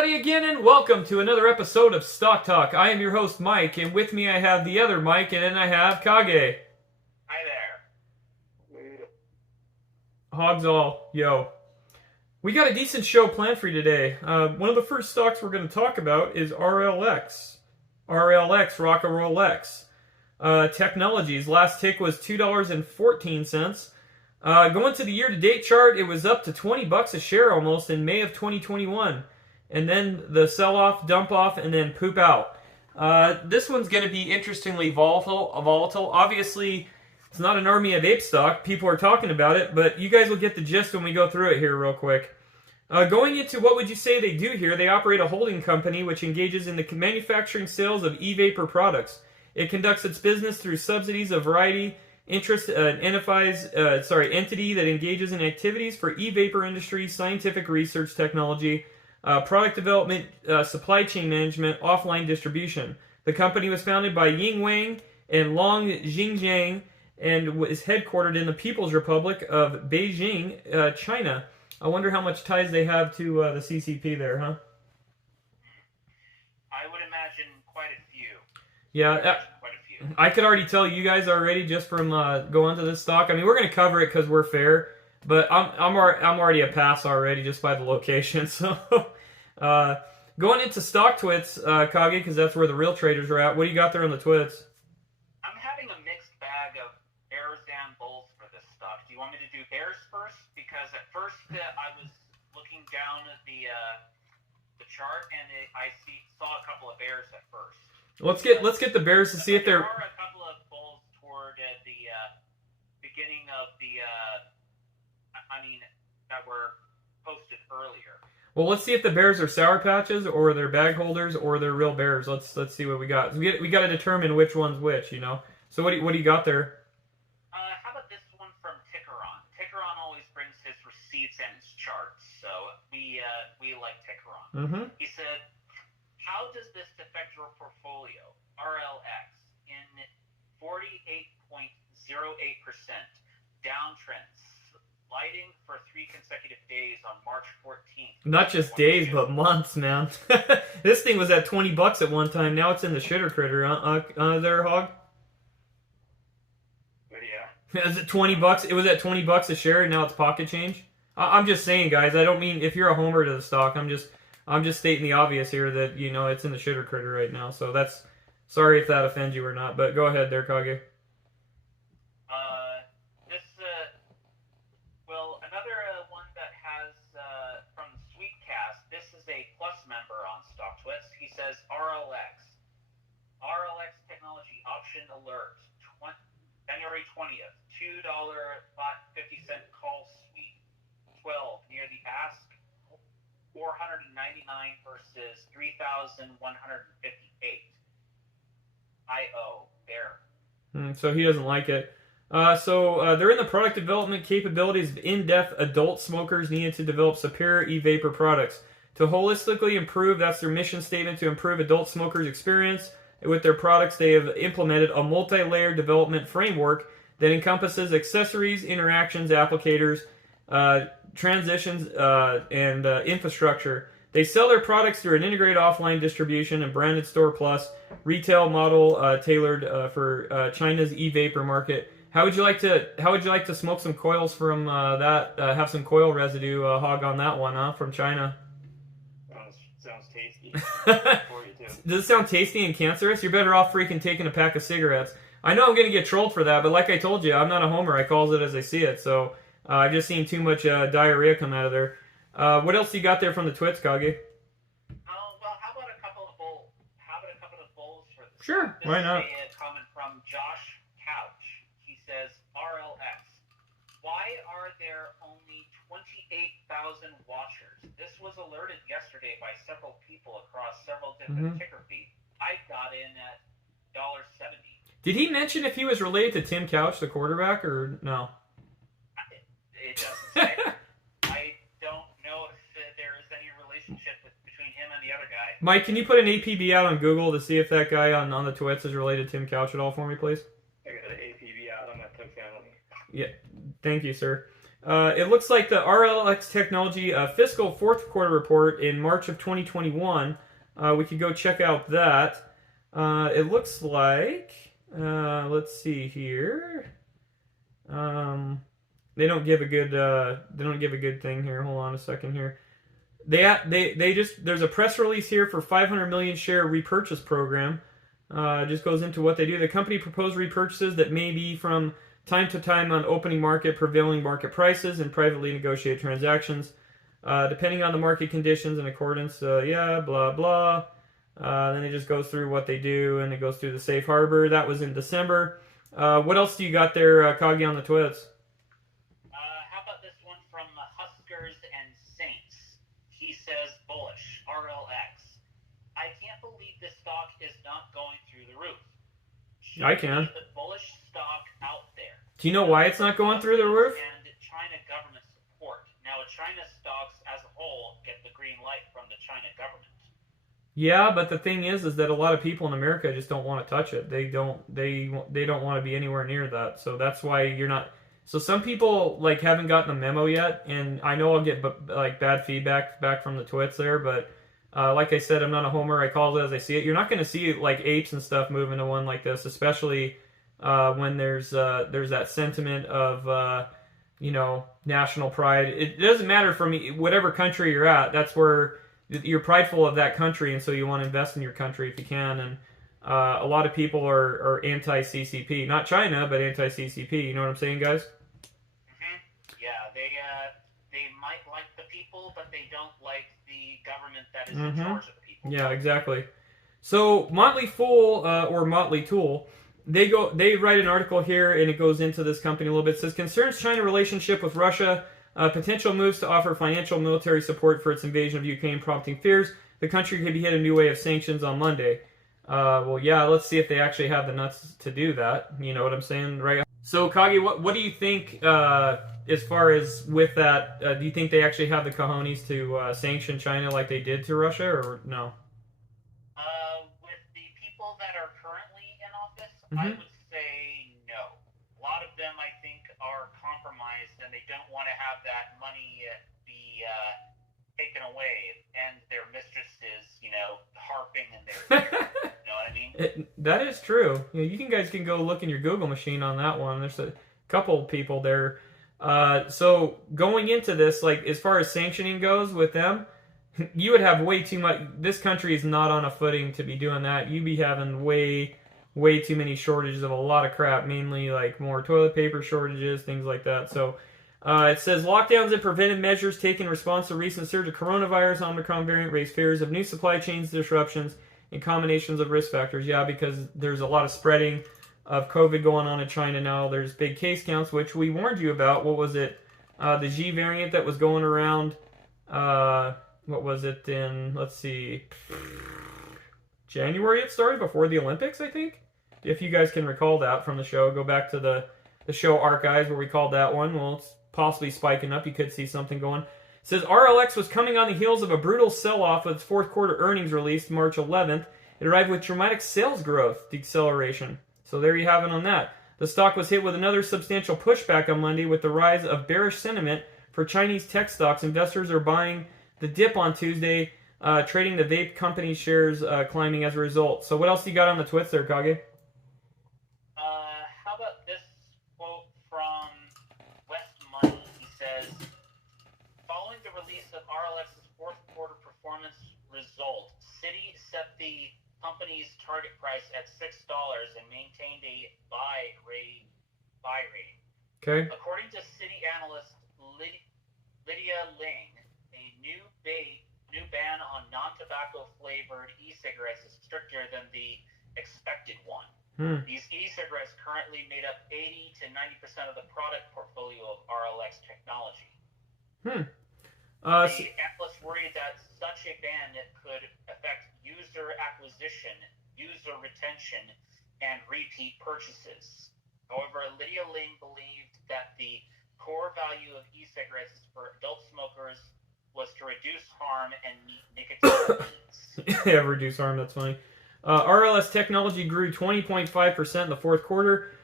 everybody again, and welcome to another episode of Stock Talk. I am your host, Mike, and with me I have the other Mike, and then I have Kage. Hi there. Hogs all, yo. We got a decent show planned for you today. One of the first stocks we're going to talk about is RLX. RLX, Rock-A-Roll-X. Technologies, last tick was $2.14. Going to the year-to-date chart, it was up to $20 a share almost in May of 2021. And then the sell-off, dump-off, and then poop out. This one's going to be interestingly volatile. Obviously, it's not an army of ape stock. People are talking about it, but you guys will get the gist when we go through it here real quick. Going into what would you say they do here, they operate a holding company which engages in the manufacturing sales of e-vapor products. It conducts its business through subsidies of variety entity that engages in activities for e-vapor industry, scientific research technology, product development, supply chain management, offline distribution. The company was founded by Ying Wang and Long Xingjiang and is headquartered in the People's Republic of Beijing, China. I wonder how much ties they have to the CCP there, huh? I would imagine quite a few. Yeah, I could already tell you guys already just from going to this stock. I mean, we're going to cover it because we're fair, but I'm already a pass already just by the location. So going into stock twits, Kage, because that's where the real traders are at. What do you got there on the twits? I'm having a mixed bag of bears and bulls for this stock. Do you want me to do bears first? Because at first I was looking down at the chart and I saw a couple of bears at first. Let's get the bears to see if they're. There are a couple of bulls toward the beginning of the. That were posted earlier. Well, let's see if the bears are sour patches or they're bag holders or they're real bears. Let's see what we got. We got to determine which one's which, you know. So what do you got there? How about this one from Tickeron? Tickeron always brings his receipts and his charts, so we like Tickeron. Mm-hmm. He said, "How does this affect your portfolio? RLX in 48.08% downtrend, sliding for 3 consecutive days on March 14th." Not just days, but months, man. This thing was at $20 at one time. Now it's in the shitter critter. There, Hog. Yeah. Is it $20? It was at $20 a share, and now it's pocket change. I'm just saying, guys. I don't mean if you're a homer to the stock. I'm just stating the obvious here that it's in the shitter critter right now. So that's sorry if that offends you or not. But go ahead, there, Kage. Another one that has from Sweetcast. This is a plus member on StockTwits. He says RLX Technology Option Alert, January 20th, $2.50 call sweep, 12 near the ask, 499 versus 3,158. IO there. So he doesn't like it. So they're in the product development capabilities of in-depth adult smokers needed to develop superior e-vapor products. To holistically improve, that's their mission statement, to improve adult smokers' experience with their products, they have implemented a multi-layered development framework that encompasses accessories, interactions, applicators, transitions, and infrastructure. They sell their products through an integrated offline distribution and branded store plus retail model tailored for China's e-vapor market. How would you like to smoke some coils from that? Have some coil residue, Hog, on that one, huh? From China. Sounds tasty. Does it sound tasty and cancerous? You're better off freaking taking a pack of cigarettes. I know I'm going to get trolled for that, but like I told you, I'm not a homer. I calls it as I see it. So I've just seen too much diarrhea come out of there. What else you got there from the twits, Kage? Well, how about a couple of bulls? For this? Sure, This why not? is a comment from Josh Couch. He says, RLX, why are there only 28,000 watchers? This was alerted yesterday by several people across several different ticker feeds. I got in at $1.70. Did he mention if he was related to Tim Couch, the quarterback, or no? It doesn't say. I don't know if there is any relationship between him and the other guy. Mike, can you put an APB out on Google to see if that guy on the twits is related to Tim Couch at all for me, please? I got an APB out on that Tim family. Yeah, thank you, sir. It looks like the RLX Technology fiscal fourth quarter report in March of 2021. We could go check out that. It looks like, let's see here. They don't give a good thing here. Hold on a second here. They just, there's a press release here for 500 million share repurchase program. It just goes into what they do. The company proposed repurchases that may be from time to time on opening market, prevailing market prices, and privately negotiated transactions, depending on the market conditions in accordance. Blah blah. Then it just goes through what they do, and it goes through the safe harbor. That was in December. What else do you got there, Kagi, on the twits? How about this one from Huskers and Saints? He says bullish, RLX. I can't believe this stock is not going through the roof. I can. The bullish stock out there. Do you know why it's not going through the roof? And China government support. Now, China stocks as a whole get the green light from the China government. Yeah, but the thing is that a lot of people in America just don't want to touch it. They don't want to be anywhere near that. So that's why you're not. So some people like haven't gotten the memo yet, and I know I'll get like bad feedback back from the twits there, but like I said, I'm not a homer. I call it as I see it. You're not going to see like apes and stuff move into one like this, especially when there's that sentiment of national pride. It doesn't matter from whatever country you're at. That's where you're prideful of that country, and so you want to invest in your country if you can. And a lot of people are anti-CCP, not China, but anti-CCP. You know what I'm saying, guys? Mm-hmm. Yeah, they might like the people, but they don't like the government that is in charge of the people. Yeah, exactly. So Motley Fool or Motley Tool, they write an article here, and it goes into this company a little bit. It says concerns China relationship with Russia. Potential moves to offer financial military support for its invasion of Ukraine, prompting fears the country could be hit a new wave of sanctions on Monday. Well, yeah, let's see if they actually have the nuts to do that. You know what I'm saying, right? So, Kagi, what do you think as far as with that? Do you think they actually have the cojones to sanction China like they did to Russia, or no? With the people that are currently in office, I would say no. A lot of them, I think, are compromised, and they don't want to have that money be taken away, and their mistress is, harping in their ear. You know what I mean? That is true. You guys can go look in your Google machine on that one. There's a couple people there. So going into this, like as far as sanctioning goes with them, you would have way too much. This country is not on a footing to be doing that. You'd be having way too many shortages of a lot of crap, mainly like more toilet paper shortages, things like that. So it says lockdowns and preventive measures taken in response to recent surge of coronavirus Omicron variant raise fears of new supply chains disruptions and combinations of risk factors. Yeah, because there's a lot of spreading of COVID going on in China now. There's big case counts, which we warned you about. What was it? The G variant that was going around. What was it in, let's see, January it started, before the Olympics, I think? If you guys can recall that from the show, go back to the show archives where we called that one. Well, it's possibly spiking up. You could see something going. It says RLX was coming on the heels of a brutal sell-off of its fourth quarter earnings released March 11th. It arrived with dramatic sales growth deceleration. So there you have it on that. The stock was hit with another substantial pushback on Monday with the rise of bearish sentiment for Chinese tech stocks. Investors are buying the dip on Tuesday, trading the vape company shares climbing as a result. So what else you got on the twits there, Kage? How about this quote from West Money? He says, following the release of RLX's fourth quarter performance result, Citi set the company's target price at $6 and maintained a buy rating. Okay. According to Citi analyst Lydia Ling, a new ban on non-tobacco flavored e-cigarettes is stricter than the expected one. These e-cigarettes currently made up 80 to 90% of the product portfolio of RLX technology. The analysts worry that such a ban could affect user acquisition, user retention, and repeat purchases. However, Lydia Ling believed that the core value of e-cigarettes for adult smokers was to reduce harm and meet nicotine needs. Yeah, reduce harm, that's funny. RLS Technology grew 20.5% in the fourth quarter,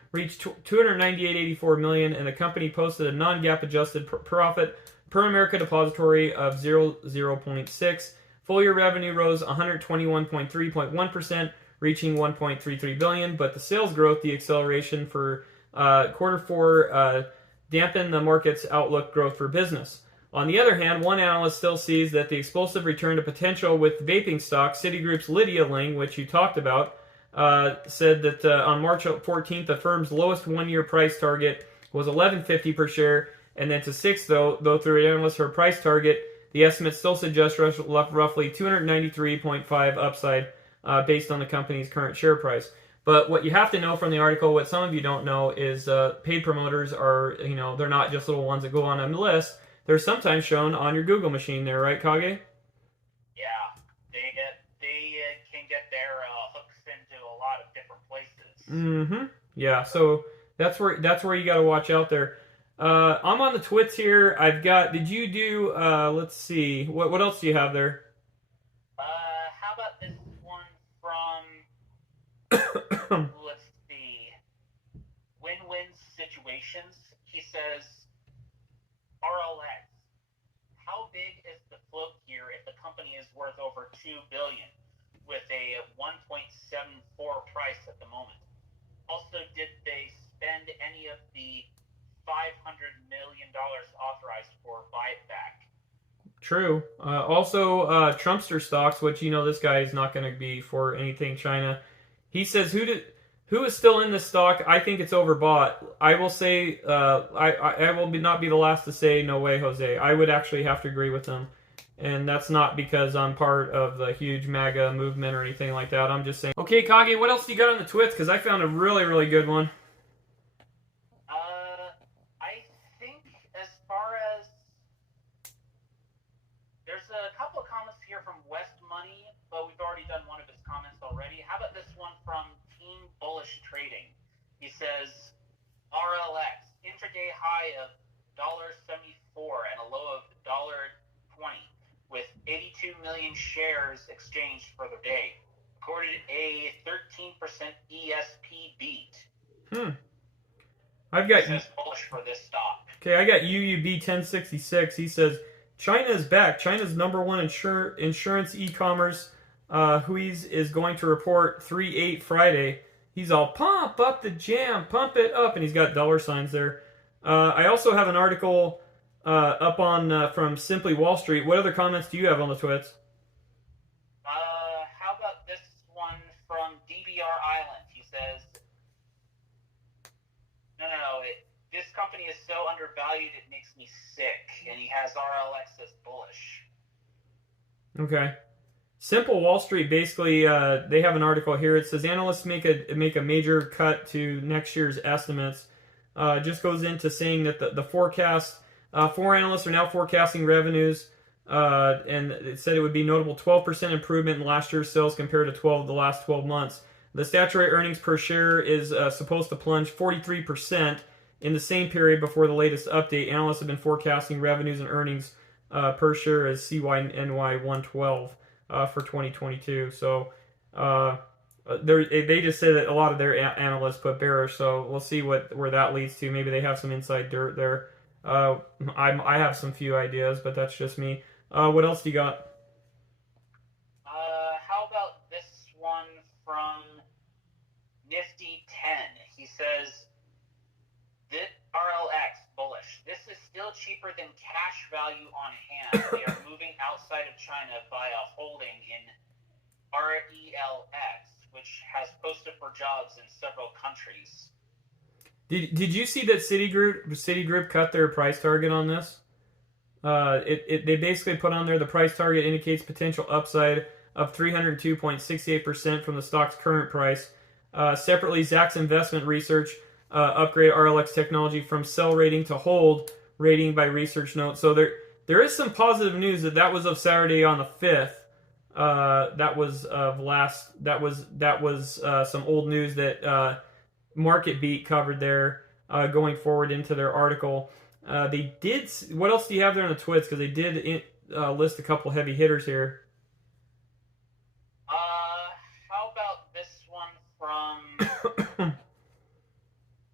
reached 298.84 million, and the company posted a non-GAAP adjusted profit per American Depository of 0.6. Full year revenue rose 121.3.1%, reaching 1.33 billion, but the sales growth, the acceleration for quarter four, dampened the market's outlook growth for business. On the other hand, one analyst still sees that the explosive return to potential with vaping stock. Citigroup's Lydia Ling, which you talked about, said that on March 14th, the firm's lowest one-year price target was $11.50 per share, and then to 6, though through an analyst, her price target, the estimate still suggests roughly 293.5 upside based on the company's current share price. But what you have to know from the article, what some of you don't know, is paid promoters are, they're not just little ones that go on a list. They're sometimes shown on your Google machine there, right, Kage? Yeah, they can get their hooks into a lot of different places. Mm-hmm. Yeah, so that's where you got to watch out there. I'm on the twits here. I've got. Did you do? Let's see. What else do you have there? How about this one from? Let's see. Win-win situations. He says, RLX. How big is the float here if the company is worth over $2 billion with a 1.74 price at the moment? Also, did they spend any of the $500 million authorized for buyback? True. Also, Trumpster stocks, which this guy is not going to be for anything China. He says, who is still in this stock? I think it's overbought. I will say, I will not be the last to say, no way, Jose. I would actually have to agree with him. And that's not because I'm part of the huge MAGA movement or anything like that. I'm just saying. Okay, Kage, what else do you got on the twits? Because I found a really, really good one. I think as far as... There's a couple of comments here from West Money, but we've already done one of his comments already. How about this one from Team Bullish Trading? He says, RLX, intraday high of $1.74 and a low of $1.20, with 82 million shares exchanged for the day. Recorded a 13% ESP beat. I've got. He says bullish for this stock. Okay, I got UUB 1066. He says, China is back. China's number one insurance e-commerce. Hui's is going to report 3/8 Friday. He's all, pump up the jam, pump it up, and he's got dollar signs there. I also have an article up on from Simply Wall Street. What other comments do you have on the twits? How about this one from DBR Island? He says, no, this company is so undervalued it makes me sick, and he has RLX as bullish. Okay. Simple Wall Street, basically, they have an article here. It says analysts make a major cut to next year's estimates. Just goes into saying that the forecast, 4 analysts are now forecasting revenues, and it said it would be notable 12% improvement in last year's sales compared to the last 12 months. The statutory earnings per share is supposed to plunge 43% in the same period before the latest update. Analysts have been forecasting revenues and earnings per share as CYNY 112 for 2022. So they just say that a lot of their analysts put bearish. So we'll see where that leads to. Maybe they have some inside dirt there. I have some few ideas, but that's just me. What else do you got? How about this one from Nifty 10? He says, RLX bullish. This is still cheaper than cash value on hand. They are moving outside of China via holding in RELX, which has posted for jobs in several countries. Did you see that Citigroup cut their price target on this? They basically put on there the price target indicates potential upside of 302.68% from the stock's current price. Separately, Zacks Investment Research upgrade RLX technology from sell rating to hold rating by research note. So there is some positive news that was of Saturday on the 5th. That was some old news that Market Beat covered there going forward into their article. They did. What else do you have there on the twits? Because they did list a couple heavy hitters here. How about this one from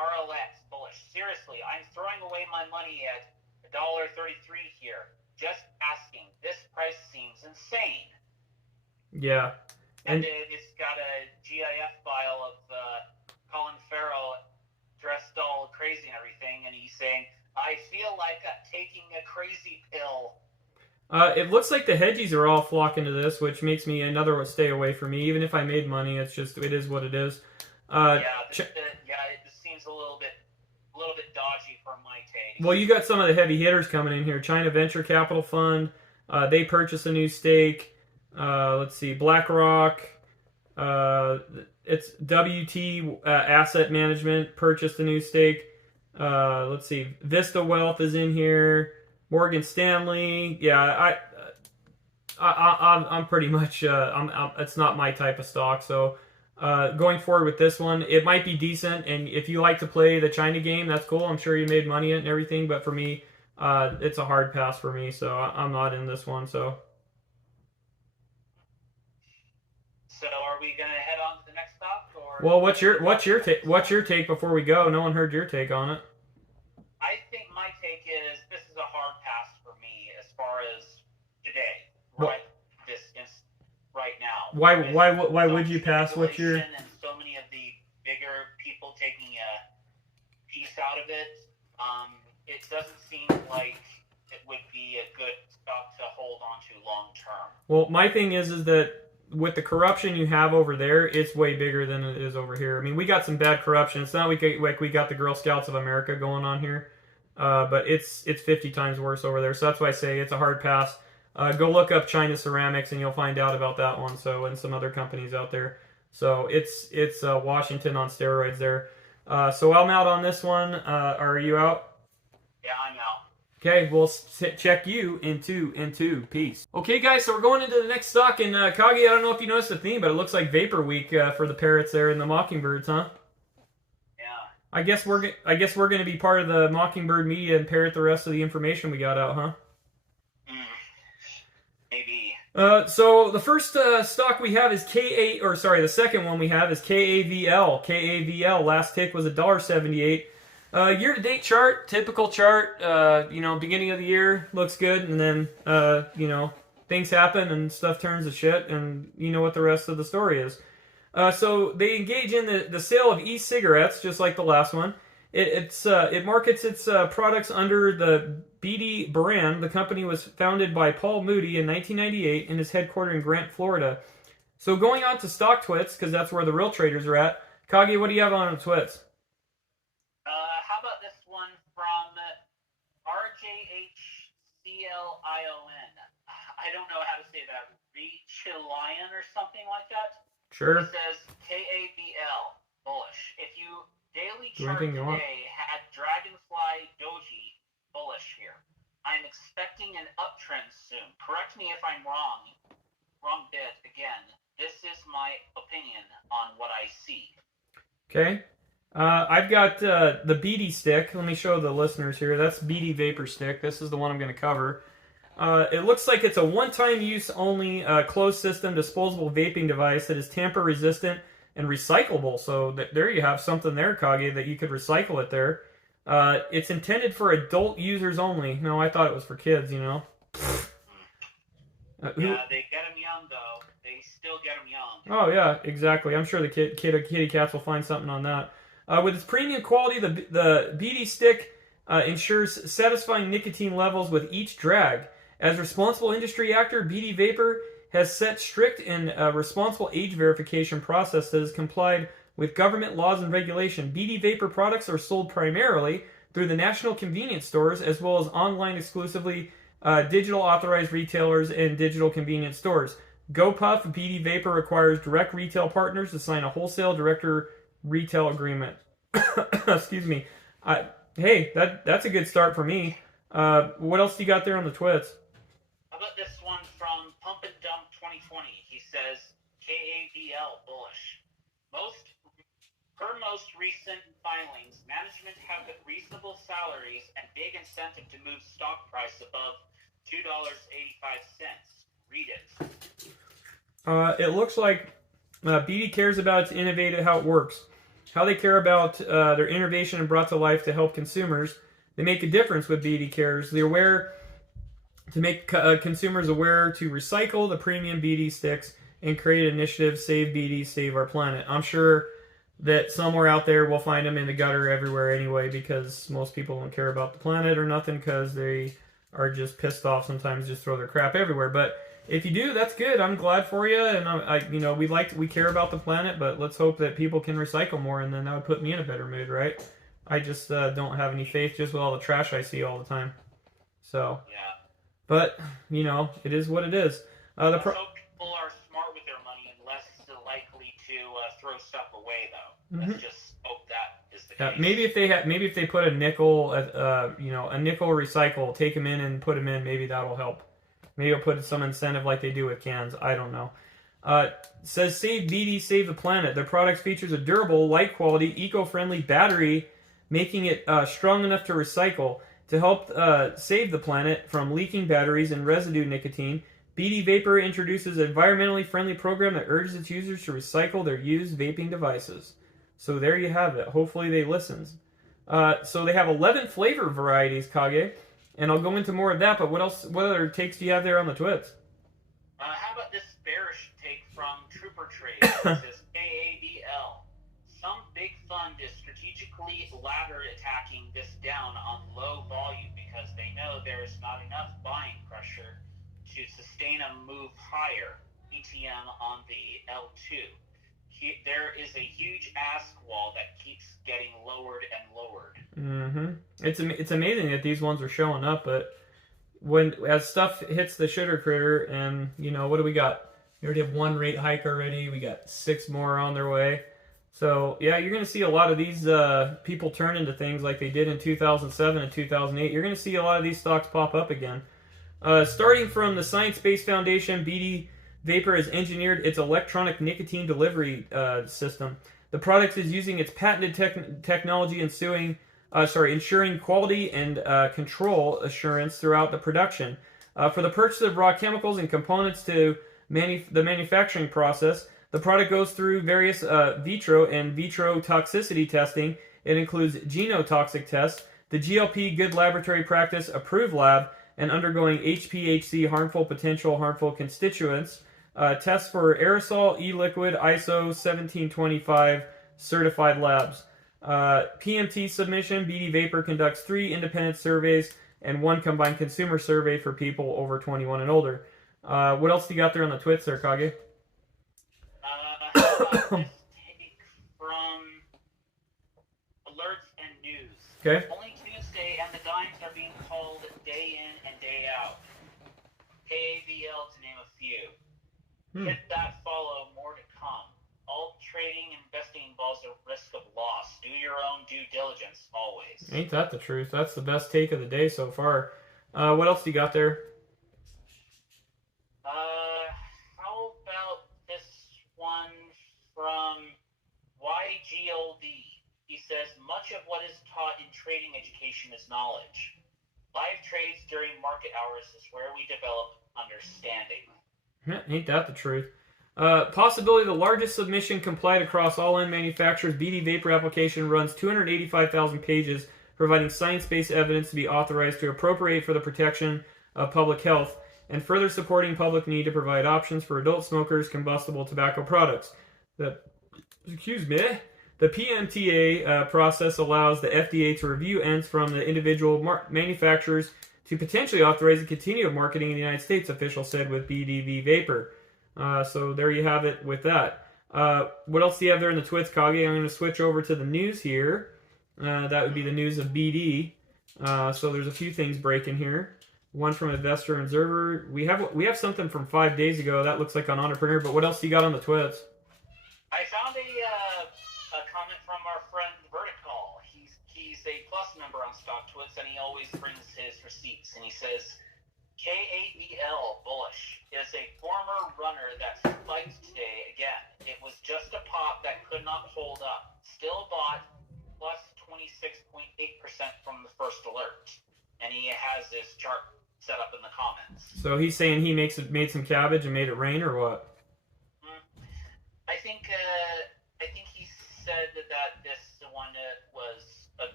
RLX bullish. Seriously, I'm throwing away my money at $1.33 here. Just asking. This price seems insane. Yeah. And it's got a GIF file of Colin Farrell dressed all crazy and everything, and he's saying, I feel like I'm taking a crazy pill. It looks like the hedgies are all flocking to this, which makes me another stay away from me. Even if I made money, it is what it is. This seems a little bit dodgy for my taste. Well, you got some of the heavy hitters coming in here. China Venture Capital Fund, they purchased a new stake. Let's see, BlackRock. It's WT Asset Management purchased a new stake. Let's see, Vista Wealth is in here. Morgan Stanley. Yeah, I'm pretty much. It's not my type of stock. So going forward with this one, it might be decent. And if you like to play the China game, that's cool. I'm sure you made money and everything. But for me, it's a hard pass for me. So I'm not in this one. So. So are we gonna head on to the next stop, or? Well, what's your take before we go? No one heard your take on it. I think my take is this is a hard pass for me as far as today, right? Right now. Why would you pass? What's your? And so many of the bigger people taking a piece out of it. It doesn't seem like it would be a good stock to hold on to long term. Well, my thing is that with the corruption you have over there, it's way bigger than it is over here. I mean, we got some bad corruption. It's not like we got the Girl Scouts of America going on here, but it's 50 times worse over there. So that's why I say it's a hard pass. Go look up China Ceramics and you'll find out about that one. So, and some other companies out there. So it's Washington on steroids there. So I'm out on this one. Are you out? Yeah, I'm out. Okay, we'll check you in two. Peace. Okay, guys, so we're going into the next stock. And Kagi, I don't know if you noticed the theme, but it looks like Vapor Week for the parrots there and the mockingbirds, huh? Yeah. I guess we're going to be part of the mockingbird media and parrot the rest of the information we got out, huh? Maybe. So the first stock we have is the second one we have is KAVL. KAVL. Last tick was $1.78. Year-to-date chart, typical chart, beginning of the year looks good, and then, things happen and stuff turns to shit, and you know what the rest of the story is. So they engage in the sale of e-cigarettes, just like the last one. It markets its products under the BD brand. The company was founded by Paul Moody in 1998 and is headquartered in Grant, Florida. So going on to stock twits, because that's where the real traders are at. Kagi, what do you have on the twits? How about this one from RJHCLION? I don't know how to say that. Rechilion or something like that? Sure. It says KAVL, bullish. If you daily chart today had Dragonfly Doji, bullish here. I'm expecting an uptrend soon. Correct me if I'm wrong. Wrong bit again. This is my opinion on what I see. Okay. I've got the BD stick. Let me show the listeners here. That's BD Vapor Stick. This is the one I'm going to cover. It looks like it's a one-time use only closed system disposable vaping device that is tamper resistant and recyclable. So there you have something there, Kagi, that you could recycle it there. It's intended for adult users only. No, I thought it was for kids, Yeah, they get them young, though. They still get them young. Oh, yeah, exactly. I'm sure the kitty cats will find something on that. With its premium quality, the BD stick ensures satisfying nicotine levels with each drag. As a responsible industry actor, BD Vapor has set strict and responsible age verification process that has complied with government laws and regulation. BD Vapor products are sold primarily through the national convenience stores as well as online exclusively digital authorized retailers and digital convenience stores. GoPuff BD Vapor requires direct retail partners to sign a wholesale director retail agreement. Excuse me. Hey, that's a good start for me. What else do you got there on the twits? How about this one from Pump and Dump 2020? He says KAVL bullish. Per most recent filings, management have reasonable salaries and big incentive to move stock price above $2.85. Read it. It looks like BD cares about its innovative how it works. how they care about their innovation and brought to life to help consumers. They make a difference with BD Cares. They're aware to make consumers aware to recycle the premium BD sticks and create initiatives Save BD, Save Our Planet. I'm sure that somewhere out there we'll find them in the gutter everywhere anyway, because most people don't care about the planet or nothing because they are just pissed off sometimes, just throw their crap everywhere. But if you do, that's good. I'm glad for you, and we care about the planet, but let's hope that people can recycle more, and then that would put me in a better mood, right? I just don't have any faith just with all the trash I see all the time. So, yeah. But it is what it is. Let's hope people are smart with their money and less likely to throw stuff away, though. Mm-hmm. Let's just hope that is the case. Maybe if they put a nickel, a nickel recycle, take them in and put them in, maybe that'll help. Maybe I'll put some incentive like they do with cans. I don't know. Says Save BD, Save the Planet. Their products features a durable, light quality, eco-friendly battery, making it strong enough to recycle. To help save the planet from leaking batteries and residue nicotine, BD Vapor introduces an environmentally friendly program that urges its users to recycle their used vaping devices. So there you have it. Hopefully they listen. So they have 11 flavor varieties, Kage, and I'll go into more of that, but what other takes do you have there on the twits? How about this bearish take from Trooper Trade? It says KAVL. Some big fund is strategically ladder attacking this down on low volume because they know there is not enough buying pressure to sustain a move higher. BTM on the L2. There is a huge ask wall that keeps getting lowered and lowered. Mm-hmm. It's amazing that these ones are showing up, but as stuff hits the shitter critter, and what do we got? We already have one rate hike already. We got 6 more on their way. So, yeah, you're going to see a lot of these people turn into things like they did in 2007 and 2008. You're going to see a lot of these stocks pop up again. Starting from the Science-Based Foundation, BD Vapor has engineered its electronic nicotine delivery system. The product is using its patented technology ensuring ensuring quality and control assurance throughout the production. For the purchase of raw chemicals and components to the manufacturing process, the product goes through various vitro and vitro toxicity testing. It includes genotoxic tests, the GLP Good Laboratory Practice Approved Lab, and undergoing HPHC harmful constituents, tests for aerosol, e-liquid, ISO 1725 certified labs. PMT submission, BD Vapor conducts 3 independent surveys and 1 combined consumer survey for people over 21 and older. What else do you got there on the twits there, Kage? How about this take from Alerts and News? Okay. Only Tuesday, and the dimes are being called day in and day out. KAVL to name a few. Hit that follow, more to come. Alt trading and investing involves a risk of loss. Do your own due diligence always. Ain't that the truth? That's the best take of the day so far. What else do you got there? How about this one from YGLD? He says, much of what is taught in trading education is knowledge. Live trades during market hours is where we develop understanding. Ain't that the truth? Possibility the largest submission complied across all end manufacturers. BD Vapor application runs 285,000 pages, providing science-based evidence to be authorized to appropriate for the protection of public health, and further supporting public need to provide options for adult smokers' combustible tobacco products. The PMTA process allows the FDA to review ends from the individual manufacturers to potentially authorize the continued marketing in the United States, official said with BDV Vapor. So there you have it with that. What else do you have there in the twits, Kage? I'm going to switch over to the news here. That would be the news of BD. So there's a few things breaking here. One from Investor Observer. We have something from 5 days ago. That looks like on Entrepreneur. But what else do you got on the twits? I found a comment from our friend Vertical. He's a plus member on Stock Twits, and he always brings his receipts. And he says, KAVL bullish is a former runner that spiked today again. It was just a pop that could not hold up. Still bought plus 26.8% from the first alert. And he has this chart set up in the comments. So he's saying he made some cabbage and made it rain, or what? I think he said that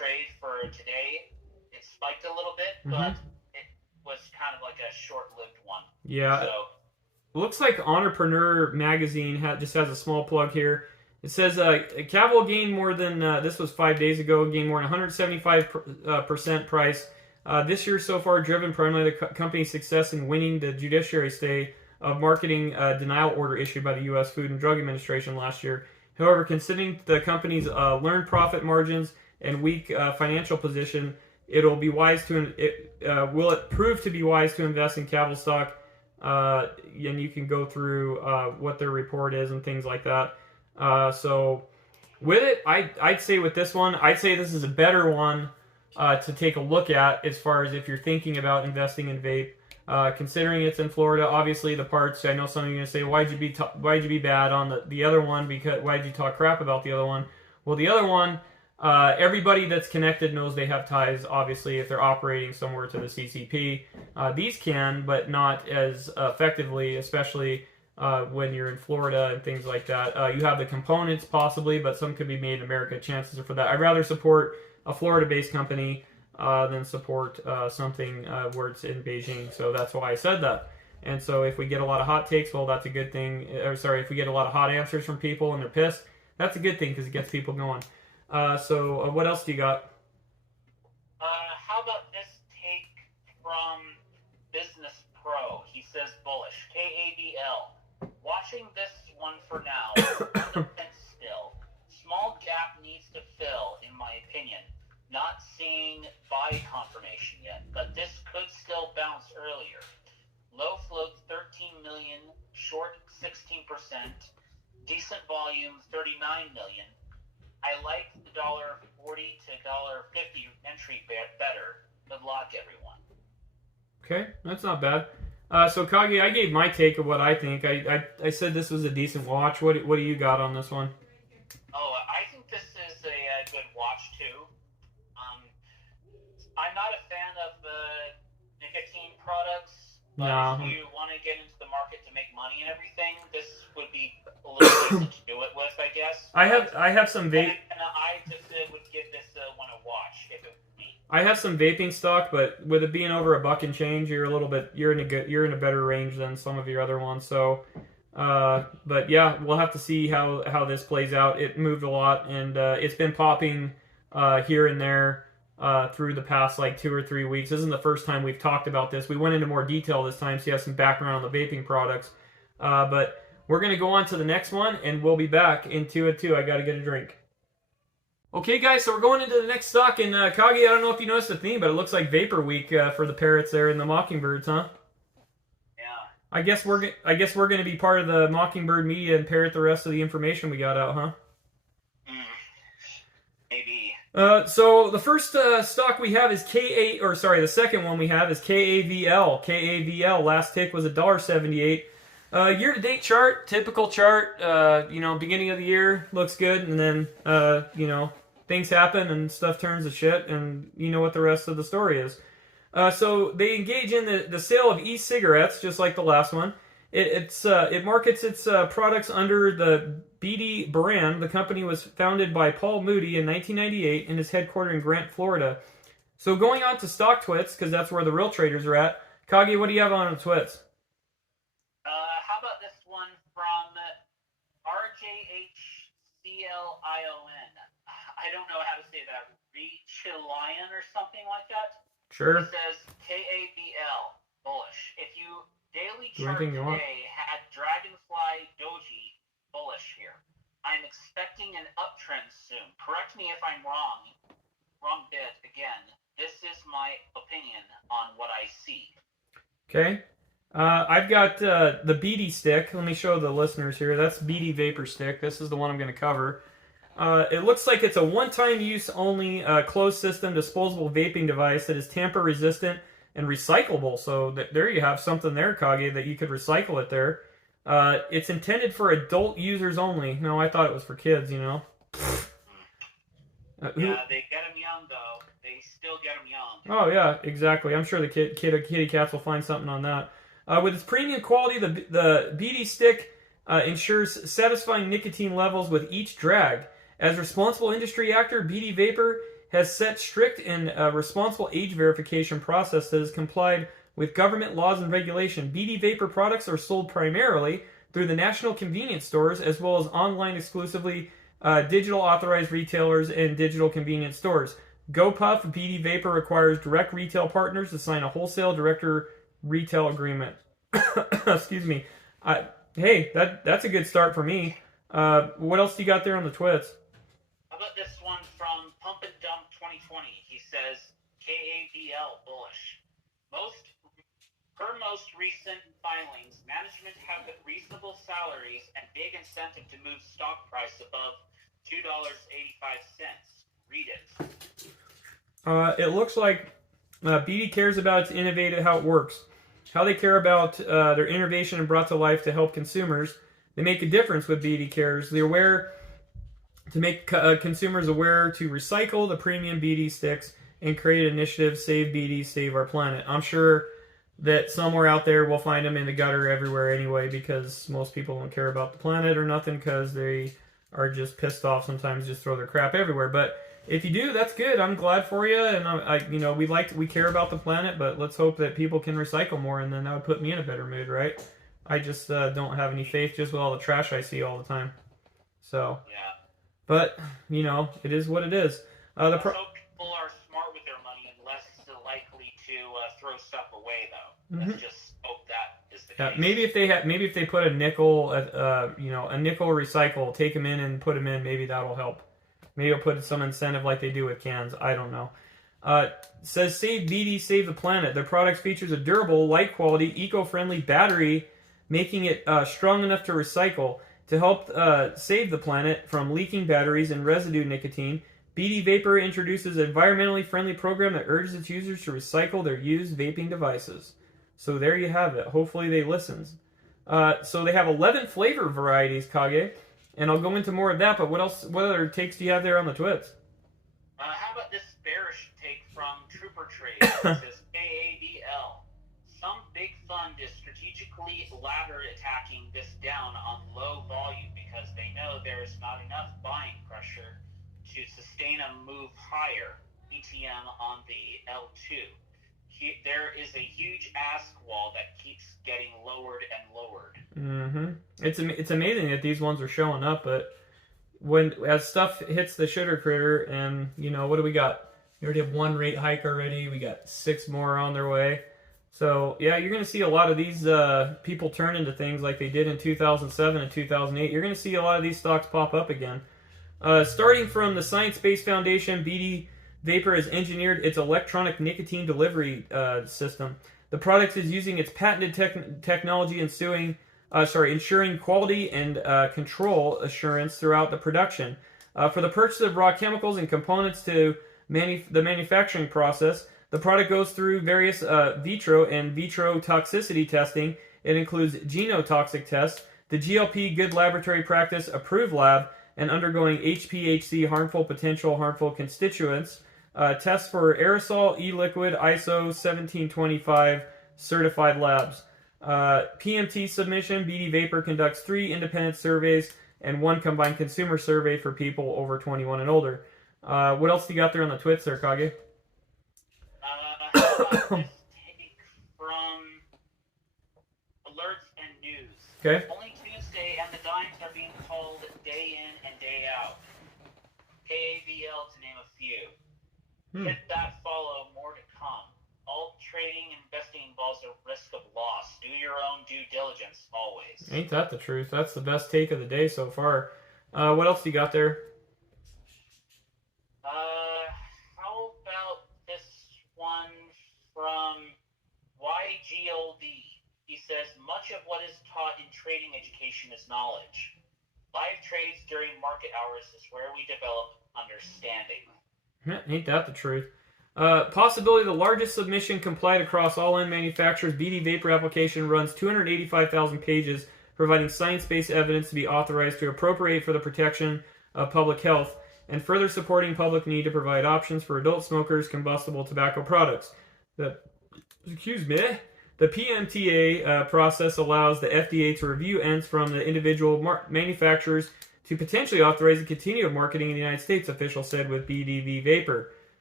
trade for today. It spiked a little bit, but it was kind of like a short-lived one. Yeah. So, looks like Entrepreneur Magazine just has a small plug here. It says KAVL gained more than, this was 5 days ago, gained more than 175% price. This year so far, driven primarily the company's success in winning the judiciary stay of marketing denial order issued by the U.S. Food and Drug Administration last year. However, considering the company's learned profit margins and weak financial position, will it prove to be wise to invest in KAVL stock? And you can go through what their report is and things like that. So with it, I'd say with this one, I'd say this is a better one to take a look at as far as if you're thinking about investing in vape. Considering it's in Florida, obviously the parts, I know some of you are going to say, why'd you be bad on the other one? Because why'd you talk crap about the other one? Well, the other one, everybody that's connected knows they have ties, obviously, if they're operating somewhere to the CCP. These can, but not as effectively, especially when you're in Florida and things like that. You have the components, possibly, but some could be made in America. Chances are for that. I'd rather support a Florida-based company than support something where it's in Beijing. So that's why I said that. And so if we get a lot of hot takes, well, that's a good thing. If we get a lot of hot answers from people and they're pissed, that's a good thing because it gets people going. So what else do you got? How about this take from Business Pro? He says bullish. KAVL. Watching this one for now. Still. Small gap needs to fill, in my opinion. Not seeing buy confirmation yet, but this could still bounce earlier. Low float 13 million, short 16%, decent volume 39 million. I like the $1.40 to $1.50 entry better. Good luck, everyone. Okay, that's not bad. So Kage, I gave my take of what I think. I said this was a decent watch. What do you got on this one? Oh, I think this is a good watch too. I'm not a fan of the nicotine products, but if you want to get into the market to make money and everything, this would be a little decent to do it with, I guess. I have some vape. And I just would give this one a watch if it were me. I have some vaping stock, but with it being over $1 and change, you're in a better range than some of your other ones. So, but yeah, we'll have to see how this plays out. It moved a lot, and it's been popping here and there through the past like 2 or 3 weeks. This isn't the first time we've talked about this. We went into more detail this time, so you have some background on the vaping products. But we're going to go on to the next one, and we'll be back in 2 at 2. I got to get a drink. Okay, guys, so we're going into the next stock, and Kage, I don't know if you noticed the theme, but it looks like Vapor Week for the parrots there and the mockingbirds, huh? Yeah. I guess we're going to be part of the mockingbird media and parrot the rest of the information we got out, huh? Maybe. So the first stock we have is the second one we have is KAVL. KAVL, last tick was $1.78. Year-to-date chart, typical chart, beginning of the year, looks good, and then, things happen and stuff turns to shit, and you know what the rest of the story is. So they engage in the sale of e-cigarettes, just like the last one. It markets its products under the BD brand. The company was founded by Paul Moody in 1998 and is headquartered in Grant, Florida. So going on to stock twits, because that's where the real traders are at. Kage, what do you have on the twits? How about this one from RJHCLION? I don't know how to say that. Rechilion or something like that? Sure. It says KAVL, bullish. If you daily chart today had Dragonfly Doji, bullish here. I'm expecting an uptrend soon. Correct me if I'm wrong. Wrong bit again. This is my opinion on what I see. Okay. I've got the BD stick. Let me show the listeners here. That's BD Vapor Stick. This is the one I'm going to cover. It looks like it's a one-time use only closed system disposable vaping device that is tamper resistant and recyclable. So there you have something there, Kage, that you could recycle it there. It's intended for adult users only. No, I thought it was for kids, Yeah, they get them young, though. They still get them young. Oh, yeah, exactly. I'm sure the kitty cats will find something on that. With its premium quality, the BD stick ensures satisfying nicotine levels with each drag. As responsible industry actor, BD Vapor has set strict and responsible age verification process that has complied with government laws and regulation. BD Vapor products are sold primarily through the national convenience stores as well as online exclusively digital authorized retailers and digital convenience stores. GoPuff BD Vapor requires direct retail partners to sign a wholesale director retail agreement. Excuse me. Hey, that's a good start for me. What else do you got there on the twits? How about this one from Pump and Dump 2020? He says, KAVL bullish. Per most recent filings, management have reasonable salaries and big incentive to move stock price above $2.85. Read it. It looks like BD cares about its innovative, how it works, how they care about their innovation and brought to life to help consumers. They make a difference with BD cares. They're aware to make consumers aware to recycle the premium BD sticks and create initiatives, Save BD, Save Our Planet. I'm sure that somewhere out there we'll find them in the gutter everywhere anyway, because most people don't care about the planet or nothing because they are just pissed off sometimes, just throw their crap everywhere. But if you do, that's good. I'm glad for you, and we care about the planet, but let's hope that people can recycle more, and then that would put me in a better mood, right? I just don't have any faith just with all the trash I see all the time. So, yeah. But it is what it is. Let's hope people are smart with their money and less likely to throw stuff away, though. Mm-hmm. Let's just hope that is the case. Maybe if they put a nickel, a nickel recycle, take them in and put them in, maybe that'll help. Maybe I'll put some incentive like they do with cans. I don't know. Says Save BD, Save the Planet. Their products features a durable, light quality, eco-friendly battery, making it strong enough to recycle. To help save the planet from leaking batteries and residue nicotine, BD Vapor introduces an environmentally friendly program that urges its users to recycle their used vaping devices. So there you have it. Hopefully they listen. So they have 11 flavor varieties, Kage, and I'll go into more of that, but what other takes do you have there on the twits? How about this bearish take from Trooper Trade? It says KAVL. Some big fund is strategically ladder attacking this down on low volume because they know there is not enough buying pressure to sustain a move higher, ETM on the L2. There is a huge ask wall that keeps getting lowered and lowered. Mm-hmm. It's amazing that these ones are showing up, but as stuff hits the shitter critter, and what do we got? We already have one rate hike already. We got 6 more on their way. So yeah, you're going to see a lot of these people turn into things like they did in 2007 and 2008. You're going to see a lot of these stocks pop up again. Starting from the Science Based Foundation, BD Vapor has engineered its electronic nicotine delivery system. The product is using its patented technology ensuring ensuring quality and control assurance throughout the production. For the purchase of raw chemicals and components to the manufacturing process, the product goes through various vitro and vitro toxicity testing. It includes genotoxic tests, the GLP Good Laboratory Practice Approved Lab, and undergoing HPHC harmful constituents, tests for aerosol, e-liquid, ISO 1725 certified labs. PMT submission, BD Vapor conducts 3 independent surveys and 1 combined consumer survey for people over 21 and older. What else do you got there on the twits there, Kage? How about this take from Alerts and News? Okay. Only Tuesday and the dimes are being called day in and day out. KAVL to name a few. Hit that follow, more to come. Alt trading and investing involves a risk of loss. Do your own due diligence, always. Ain't that the truth? That's the best take of the day so far. What else do you got there? How about this one from YGLD? He says, much of what is taught in trading education is knowledge. Live trades during market hours is where we develop understanding. Ain't that the truth? Possibility the largest submission complied across all end manufacturers. BD Vapor application runs 285,000 pages, providing science-based evidence to be authorized to appropriate for the protection of public health, and further supporting public need to provide options for adult smokers' combustible tobacco products. The PMTA process allows the FDA to review ends from the individual manufacturers to potentially authorize the continued marketing in the United States, officials said with BDV Vapor.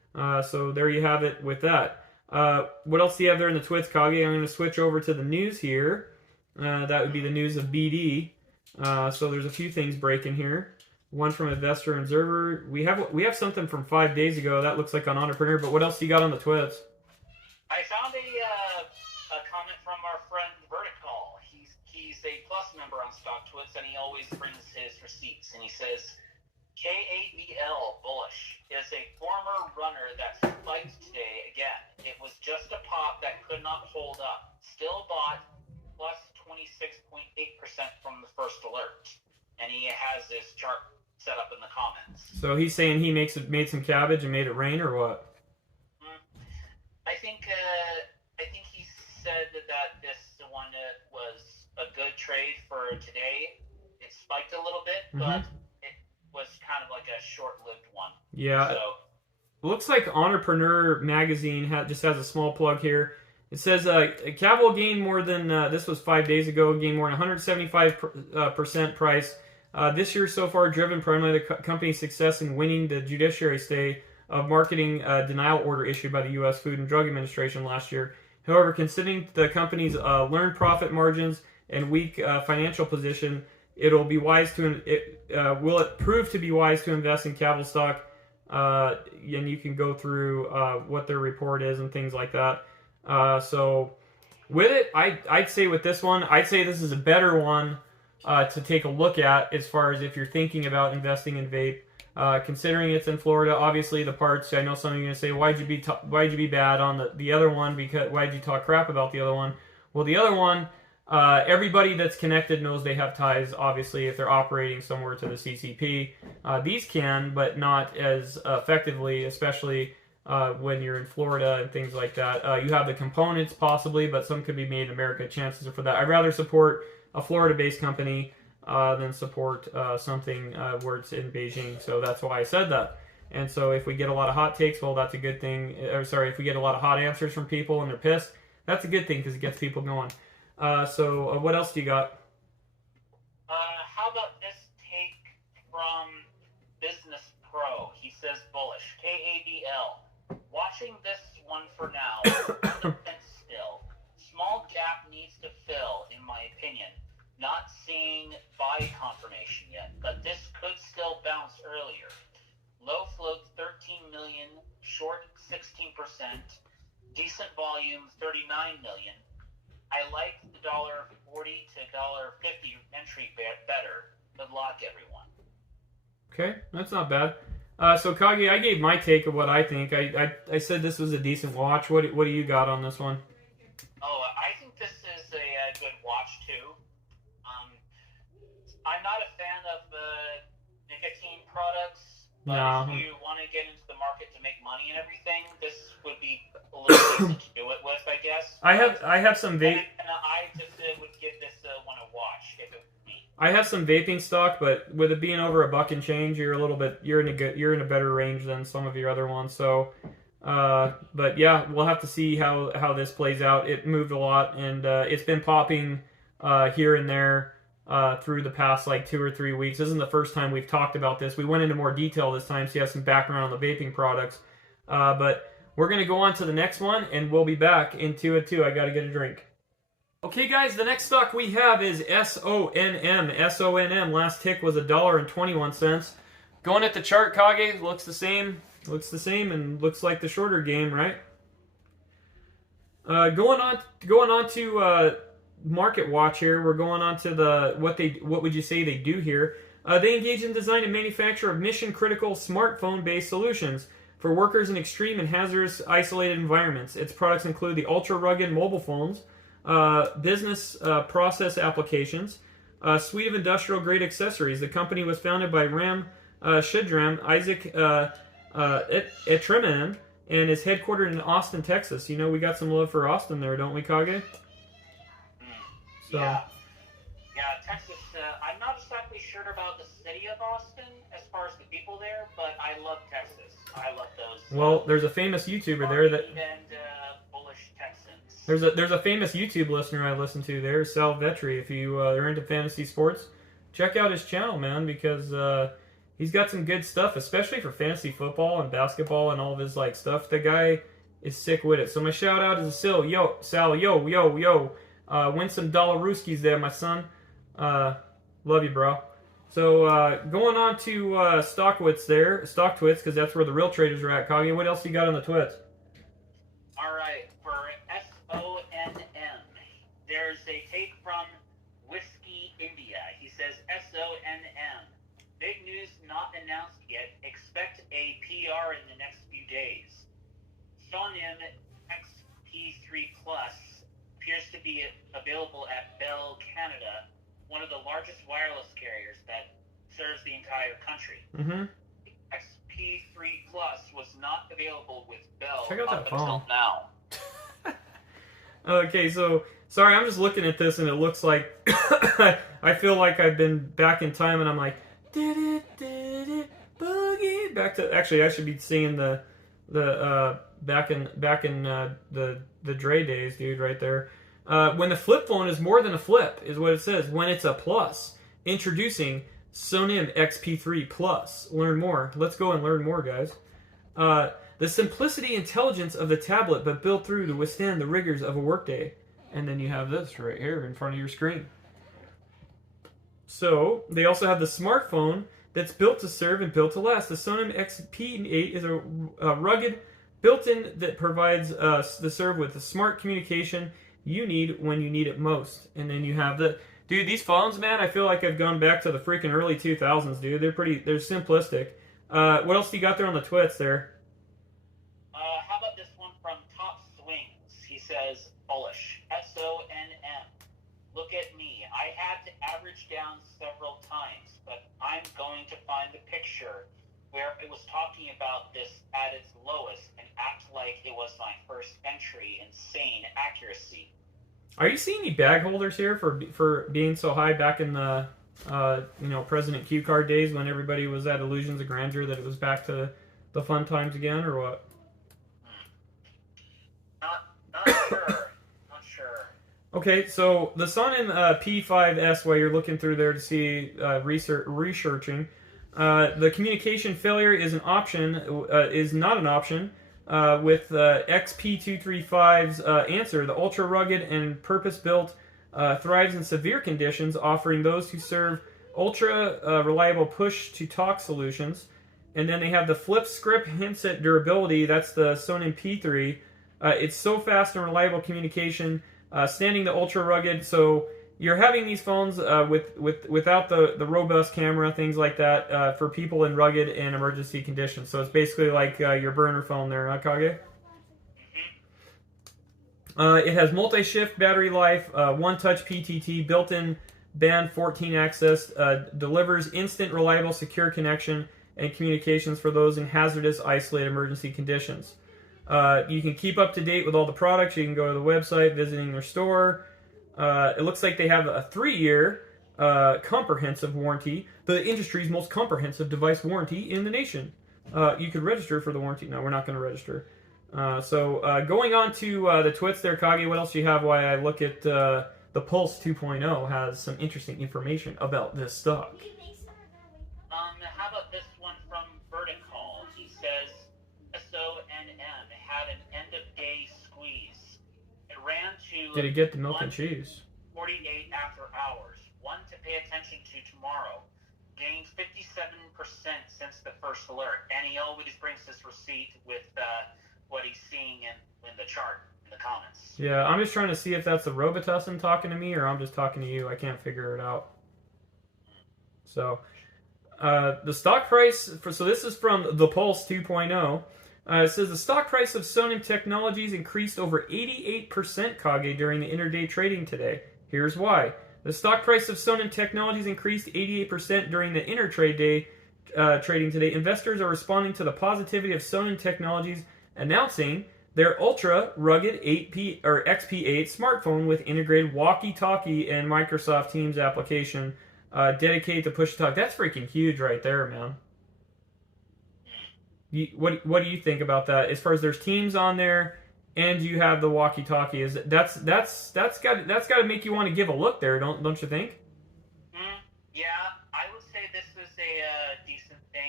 So there you have it with that. What else do you have there in the twits, Kage? I'm going to switch over to the news here. That would be the news of BD. So there's a few things breaking here. One from Investor Observer. We have something from 5 days ago. That looks like on Entrepreneur. But what else do you got on the twits? I found a comment from our friend Vertical. He's a Plus member on StockTwits, and he always brings his receipts. And he says, KAVL bullish is a former runner that spiked today again. It was just a pop that could not hold up. Still bought plus 26.8% from the first alert. And he has this chart set up in the comments. So he's saying he made some cabbage and made it rain, or what? I think he said that this one was a good trade for today. It spiked a little bit, but it was kind of like a short-lived one. Yeah. So, looks like Entrepreneur magazine just has a small plug here. It says KAVL gained more than this was 5 days ago. Gained more than 175% price this year so far, driven primarily the company's success in winning the judiciary stay of marketing denial order issued by the U.S. Food and Drug Administration last year. However, considering the company's learned profit margins and weak financial position, will it prove to be wise to invest in KAVL stock? And you can go through what their report is and things like that. So with it, I'd say with this one, I'd say this is a better one to take a look at as far as if you're thinking about investing in vape. Considering it's in Florida, obviously the parts. I know some of you are gonna say, why'd you be bad on the other one? Because why'd you talk crap about the other one? Well, the other one, everybody that's connected knows they have ties. Obviously, if they're operating somewhere to the CCP, these can, but not as effectively, especially when you're in Florida and things like that. You have the components possibly, but some could be made in America. Chances are for that. I'd rather support a Florida-based company than support something where it's in Beijing. So that's why I said that. And so if we get a lot of hot takes, well, that's a good thing. If we get a lot of hot answers from people and they're pissed, that's a good thing because it gets people going. So what else do you got? how about this take from Business Pro? He says bullish. KAVL. Watching this one for now. Still. Small gap needs to fill, in my opinion. Not seeing buy confirmation yet, but this could still bounce earlier. Low float 13 million, short 16%, decent volume 39 million. I like the $1.40 to $1.50 entry better. Good luck, everyone. Okay, that's not bad. So Kage, I gave my take of what I think. I said this was a decent watch. What do you got on this one? Oh, I think this is a good watch too. I'm not a fan of nicotine products, but if you want to get into the market to make money and everything, this would be a little decent to do it with, I guess. I have some vape. And I just would give this one a watch if it was me. I have some vaping stock, but with it being over $1 and change, you're in a better range than some of your other ones. So, but yeah, we'll have to see how this plays out. It moved a lot, and it's been popping here and there through the past like 2 or 3 weeks. This isn't the first time we've talked about this. We went into more detail this time, so you have some background on the vaping products. But we're gonna go on to the next one, and we'll be back in 2 at 2. I gotta get a drink. Okay, guys, the next stock we have is SONM. SONM, last tick was $1.21. Going at the chart, Kage, looks the same. Looks the same and looks like the shorter game, right? Going on to Market Watch here. We're going on to what would you say they do here? They engage in design and manufacture of mission-critical smartphone-based solutions for workers in extreme and hazardous isolated environments. Its products include the ultra-rugged mobile phones, business process applications, a suite of industrial-grade accessories. The company was founded by Ram Shidram, Isaac Etreman, and is headquartered in Austin, Texas. You know, we got some love for Austin there, don't we, Kage? So. Yeah, Texas. I'm not exactly sure about the city of Austin as far as the people there, but I love Texas. I love those. Well, there's a famous YouTuber there that. And bullish Texans. There's a famous YouTube listener I listen to there, Sal Vetri. If you are into fantasy sports, check out his channel, man, because He's got some good stuff, especially for fantasy football and basketball and all of his like stuff. The guy is sick with it. So my shout out is Sal, yo, win some dollar-rooskies there, my son. Love you, bro. So going on to Stockwits, because that's where the real traders are at. Kage, what else you got on the twits? All right, for SONM, there's a take from Whiskey India. He says, SONM, big news not announced yet. Expect a PR in the next few days. SONM XP3 Plus appears to be available at Bell Canada, one of the largest wireless carriers that serves the entire country. Mm-hmm. XP3 Plus was not available with Bell Check out that up until now. Okay, so sorry, I'm just looking at this and it looks like I feel like I've been back in time and I'm like boogie back to. Actually, I should be singing the back in the Dre days, dude, right there. When the flip phone is more than a flip, is what it says. When it's a plus, introducing SONM XP3 Plus. Learn more. Let's go and learn more, guys. The simplicity and intelligence of the tablet, but built through to withstand the rigors of a workday. And then you have this right here in front of your screen. So, they also have the smartphone that's built to serve and built to last. The SONM XP8 is a rugged built-in that provides the serve with the smart communication you need when you need it most. And then you have the... Dude, these phones, man, I feel like I've gone back to the freaking early 2000s, dude. They're simplistic. What else do you got there on the twits there? How about this one from Top Swings? He says, bullish. SONM. Look at me. I had to average down several times, but I'm going to find the picture where it was talking about this at its lowest and act like it was my first entry. Insane accuracy. Are you seeing any bag holders here for being so high back in the President Q card days when everybody was at illusions of grandeur that it was back to the fun times again, or what? Not sure. Not sure. Okay, so the SONM P5S, while you're looking through there to see researching, the communication failure is an option, is not an option. With XP235's answer, the ultra rugged and purpose-built thrives in severe conditions, offering those who serve ultra reliable push-to-talk solutions. And then they have the flip script hints at durability. That's the SONM P3. It's so fast and reliable communication, standing the ultra rugged. So you're having these phones without the robust camera, things like that, for people in rugged and emergency conditions. So it's basically like your burner phone there, huh, Kage? It has multi-shift battery life, one-touch PTT, built-in band 14 access, delivers instant, reliable, secure connection and communications for those in hazardous, isolated emergency conditions. You can keep up to date with all the products. You can go to the website, visiting their store. It looks like they have a 3-year comprehensive warranty, the industry's most comprehensive device warranty in the nation. You could register for the warranty. No, we're not going to register. So going on to the twits there, Kage, what else do you have while I look at the Pulse 2.0 has some interesting information about this stock. How about this one from Vertical? He says, SONM had an end-of-day squeeze. It ran to... Did it get the milk and cheese? 48 after hours. One to pay attention to tomorrow. Gained 57% since the first alert. And he always brings this receipt with what he's seeing in the chart, in the comments. Yeah, I'm just trying to see if that's the Robitussin talking to me or I'm just talking to you. I can't figure it out. So, the stock price... So this is from the Pulse 2.0. It says the stock price of SONM Technologies increased over 88%, Kage, during the intraday trading today. Here's why. The stock price of SONM Technologies increased 88% during the intraday day trading today. Investors are responding to the positivity of SONM Technologies announcing their ultra rugged XP8 smartphone with integrated walkie-talkie and Microsoft Teams application dedicated to push-to-talk. That's freaking huge right there, man. What do you think about that? As far as there's Teams on there, and you have the walkie-talkie, that's got to make you want to give a look there, don't you think? Yeah, I would say this is a decent thing.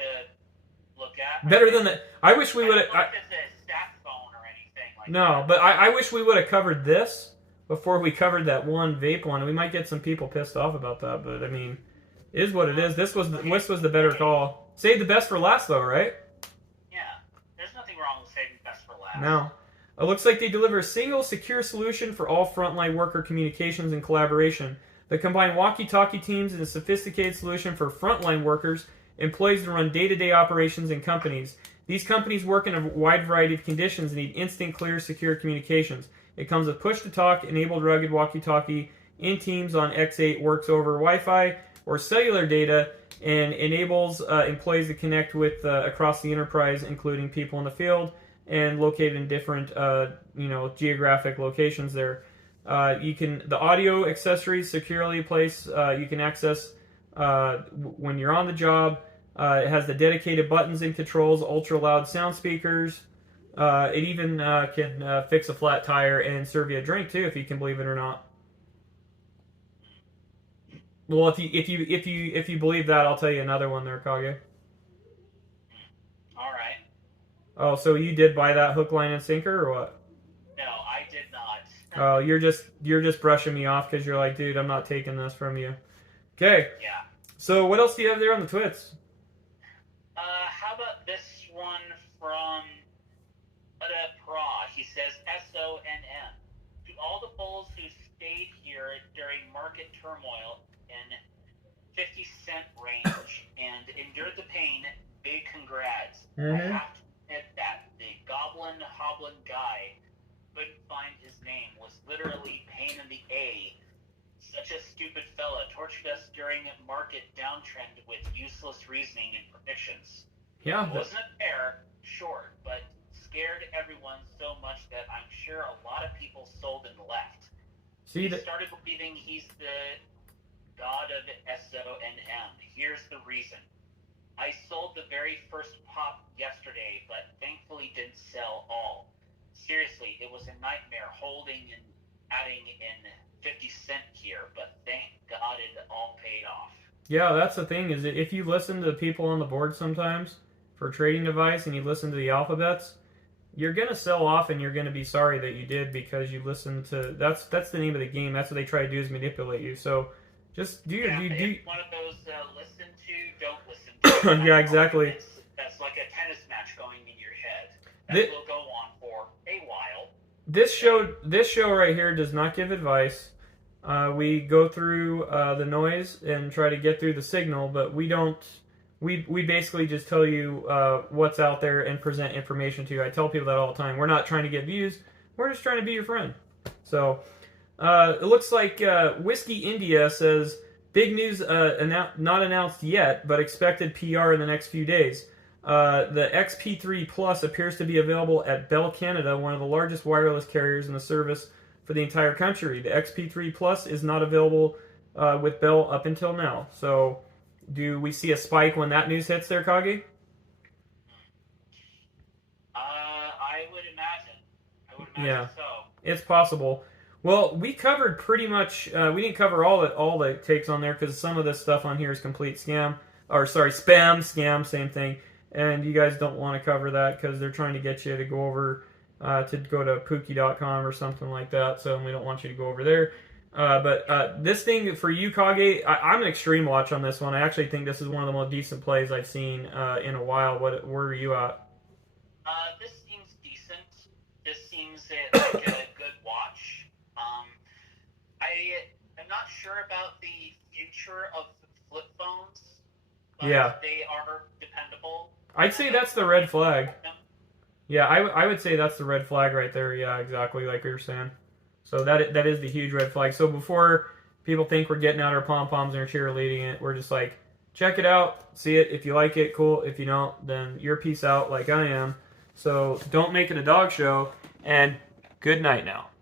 look at. Better than the. I wish we would have. Not as a stat phone or anything like No, that. but I wish we would have covered this before we covered that one vape one. We might get some people pissed off about that, but I mean, it is what it is. This was the better call. Save the best for last, though, right? Yeah, there's nothing wrong with saving the best for last. No. It looks like they deliver a single, secure solution for all frontline worker communications and collaboration. They combine walkie-talkie teams in a sophisticated solution for frontline workers, employees to run day-to-day operations in companies. These companies work in a wide variety of conditions and need instant, clear, secure communications. It comes with push-to-talk, enabled rugged walkie-talkie in Teams on X8, works over Wi-Fi or cellular data, and enables employees to connect with across the enterprise, including people in the field and located in different geographic locations there. The audio accessories securely placed. You can access when you're on the job. It has the dedicated buttons and controls, ultra loud sound speakers. It even can fix a flat tire and serve you a drink too, if you can believe it or not. Well, if you believe that, I'll tell you another one there, Kage. All right. Oh, so you did buy that hook, line, and sinker, or what? No, I did not. Oh, you're just brushing me off because you're like, dude, I'm not taking this from you. Okay. Yeah. So what else do you have there on the twits? How about this one from Pra? He says SONM. To all the bulls who stayed here during market turmoil in 50-cent range and endured the pain, big congrats. I have to admit that the goblin hoblin guy couldn't find his name was literally pain in the A. Such a stupid fella tortured us during market downtrend with useless reasoning and predictions. Yeah. It wasn't fair, sure, but scared everyone so much that I'm sure a lot of people sold and left. He started believing he's the god of SONM. Here's the reason. I sold the very first pop yesterday, but thankfully didn't sell all. Seriously, it was a nightmare holding and adding in 50 cent here, but thank God it all paid off. Yeah, that's the thing, is that if you listen to the people on the board sometimes for a trading device and you listen to the alphabets, you're going to sell off and you're going to be sorry that you did, because you listened to... That's the name of the game. That's what they try to do, is manipulate you. So just do your... It's one of those listen to, don't listen to. Yeah, exactly. That's like a tennis match going in your head. That will go on for a while. This show right here does not give advice. We go through the noise and try to get through the signal, but we don't... We basically just tell you what's out there and present information to you. I tell people that all the time. We're not trying to get views. We're just trying to be your friend. So it looks like Whiskey India says, big news not announced yet, but expected PR in the next few days. The XP3 Plus appears to be available at Bell Canada, one of the largest wireless carriers in the service for the entire country. The XP3 Plus is not available with Bell up until now. So... do we see a spike when that news hits there, Kage? I would imagine so. It's possible. Well, we covered pretty much... we didn't cover all the takes on there, because some of this stuff on here is complete scam. Or, sorry, spam, scam, same thing. And you guys don't want to cover that, because they're trying to get you to go over... to go to Pookie.com or something like that, so we don't want you to go over there. But this thing for you, Kage, I'm an extreme watch on this one. I actually think this is one of the most decent plays I've seen in a while. Where are you at? This seems decent. This seems like a good watch. I'm not sure about the future of flip phones, but they are dependable. I'd say that's the red flag. Yeah, I would say that's the red flag right there. Yeah, exactly like you were saying. So that is the huge red flag. So before people think we're getting out our pom-poms and cheerleading it, we're just like, check it out, see it. If you like it, cool. If you don't, then you're peace out like I am. So don't make it a dog show, and good night now.